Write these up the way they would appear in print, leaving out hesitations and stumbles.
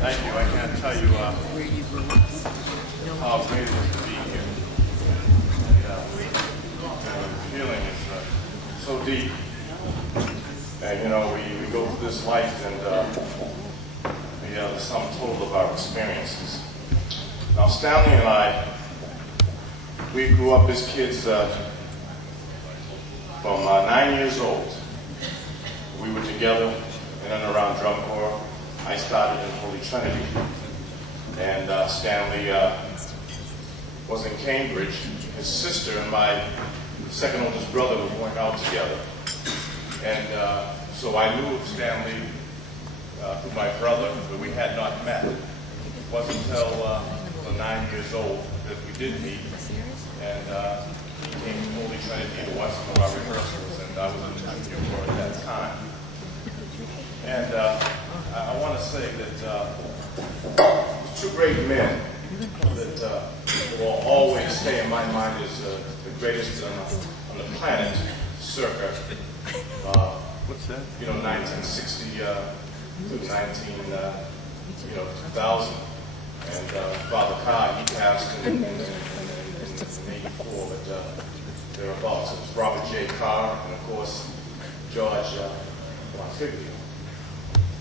Thank you. I can't tell you how great it is to be here. And the feeling is so deep. And you know, we go through this life and we have the sum total of our experiences. Now, Stanley and I, we grew up as kids from 9 years old. We were together in and around drum corps. I started in Holy Trinity, and Stanley was in Cambridge. His sister and my second oldest brother were going out together. And so I knew of Stanley through my brother, but we had not met. It wasn't until 9 years old that we did meet. And he came to Holy Trinity to watch some of our rehearsals, and I was in the junior corps at that time. And I want to say that two great men that will always stay in my mind as the greatest on the planet, circa, what's that? 1960 to 2000. And Father Carr, he passed in 84, but thereabouts. It was Robert J. Carr, and of course, George Bonfiglio.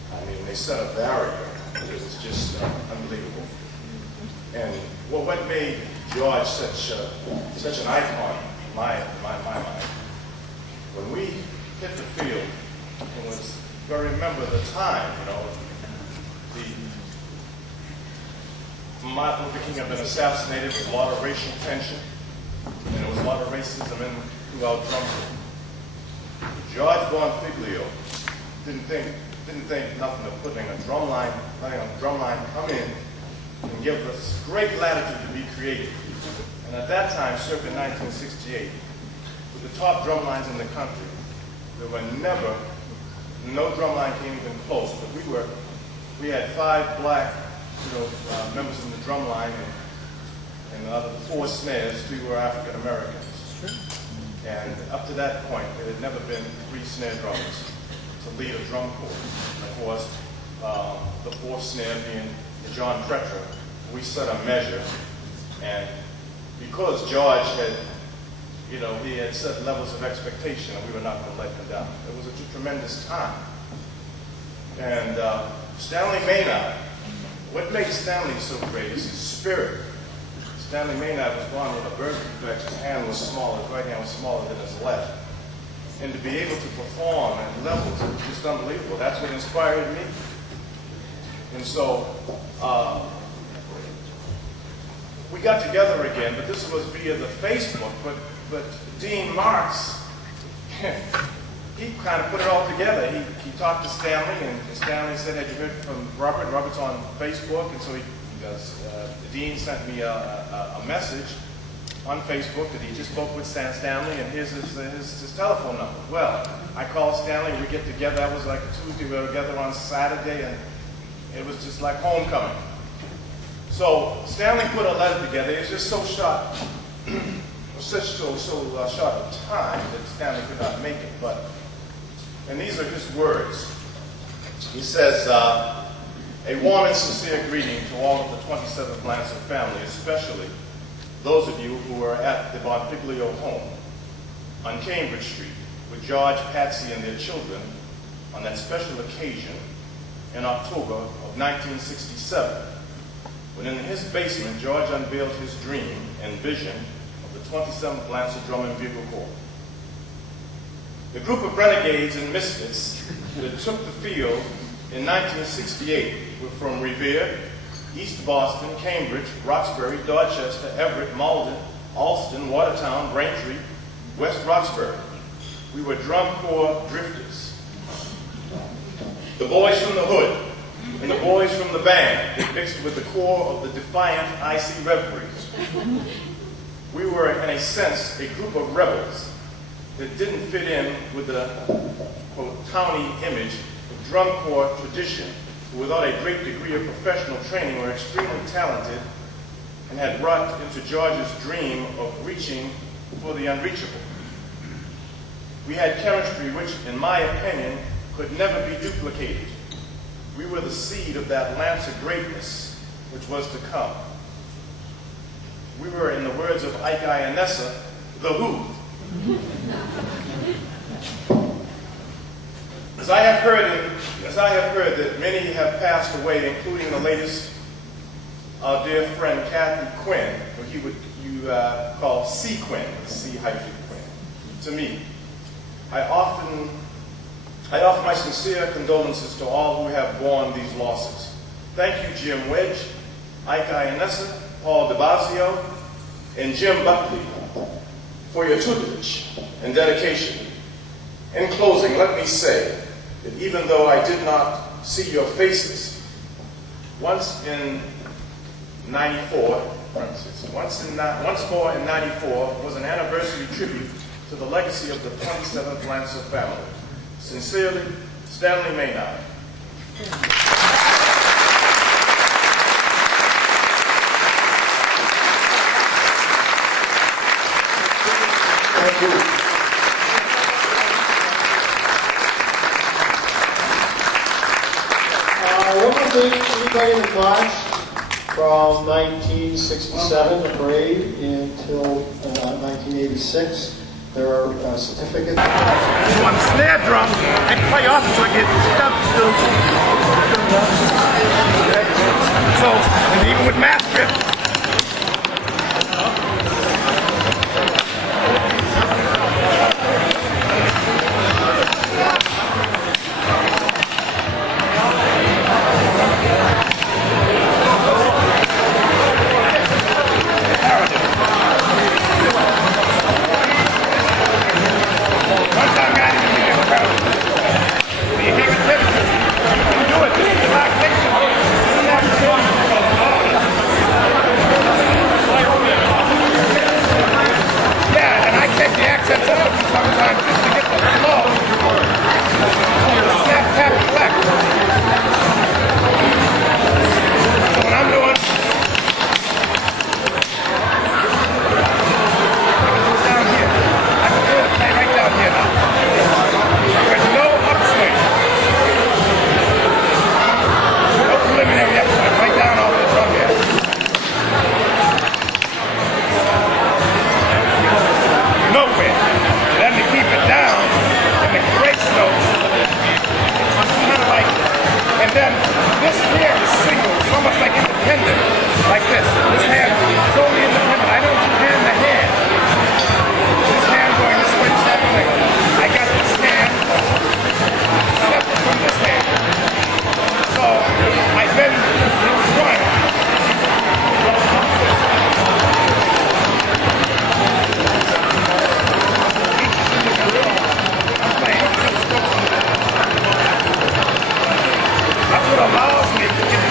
I mean, they set a barrier. It was just unbelievable. And what made George such an icon in my mind, when we hit the field, it was, I remember the time, Martin Luther King had been assassinated with a lot of racial tension, and there was a lot of racism throughout drum corps. George Bonfiglio didn't think nothing of letting a drum line come in and give us great latitude to be creative. And at that time, circa 1968, with the top drum lines in the country, there were no drum line came even close, but we had 5 black members in the drum line, and out of the 4 snares, 3 were African Americans. And up to that point, there had never been 3 snare drummers to lead a drum corps. And of course, the 4th snare being John Pretra, we set a measure, and because George had, he had set levels of expectation, and we were not going to let him down. It was a tremendous time. And Stanley Maynard, what made Stanley so great is his spirit. Stanley Maynard was born with a birth defect. His hand was small, his right hand was smaller than his left. And to be able to perform at levels was just unbelievable. That's what inspired me. And so we got together again, but this was via the Facebook. But Dean Marks, he kind of put it all together. He talked to Stanley, and Stanley said, "Have you heard from Robert?" Robert's on Facebook, and so the Dean sent me a message on Facebook that he just spoke with Stanley, and here's his telephone number. Well, I called Stanley, we get together. That was like a Tuesday. We were together on Saturday, and it was just like homecoming. So Stanley put a letter together. It was just so short, short of time that Stanley could not make it. And these are his words. He says, "A warm and sincere greeting to all of the 27th Lansing family, especially those of you who are at the Bonfiglio home on Cambridge Street with George, Patsy, and their children on that special occasion in October of 1967, when in his basement George unveiled his dream and vision of the 27th Lansing Drum and Bugle Corps. The group of renegades and misfits that took the field in 1968 were from Revere, East Boston, Cambridge, Roxbury, Dorchester, Everett, Malden, Alston, Watertown, Braintree, West Roxbury. We were drum corps drifters. The boys from the hood and the boys from the band that mixed with the core of the defiant icy reveries. We were, in a sense, a group of rebels that didn't fit in with the, quote, towny image of drum corps tradition, who without a great degree of professional training were extremely talented and had brought into George's dream of reaching for the unreachable. We had chemistry which, in my opinion, could never be duplicated. We were the seed of that lance of greatness which was to come. We were, in the words of Ike Ionessa, the who. As I have heard that many have passed away, including the latest, our dear friend Kathy Quinn, who you call C. Quinn, C-Quinn. To me, I offer my sincere condolences to all who have borne these losses. Thank you, Jim Wedge, Ike Ionessa, Paul DeBasio, and Jim Buckley for your tutelage and dedication. In closing, let me say that even though I did not see your faces, once in 94, once more in 94 was an anniversary tribute to the legacy of the 27th Lancer family. Sincerely, Stanley Maynard. Thank you. One more thing, anybody in the class from 1967, the parade, until 1986, there are certificates. On snare drum and play off so I get stuff to. So, and even with math strips. Allows me to get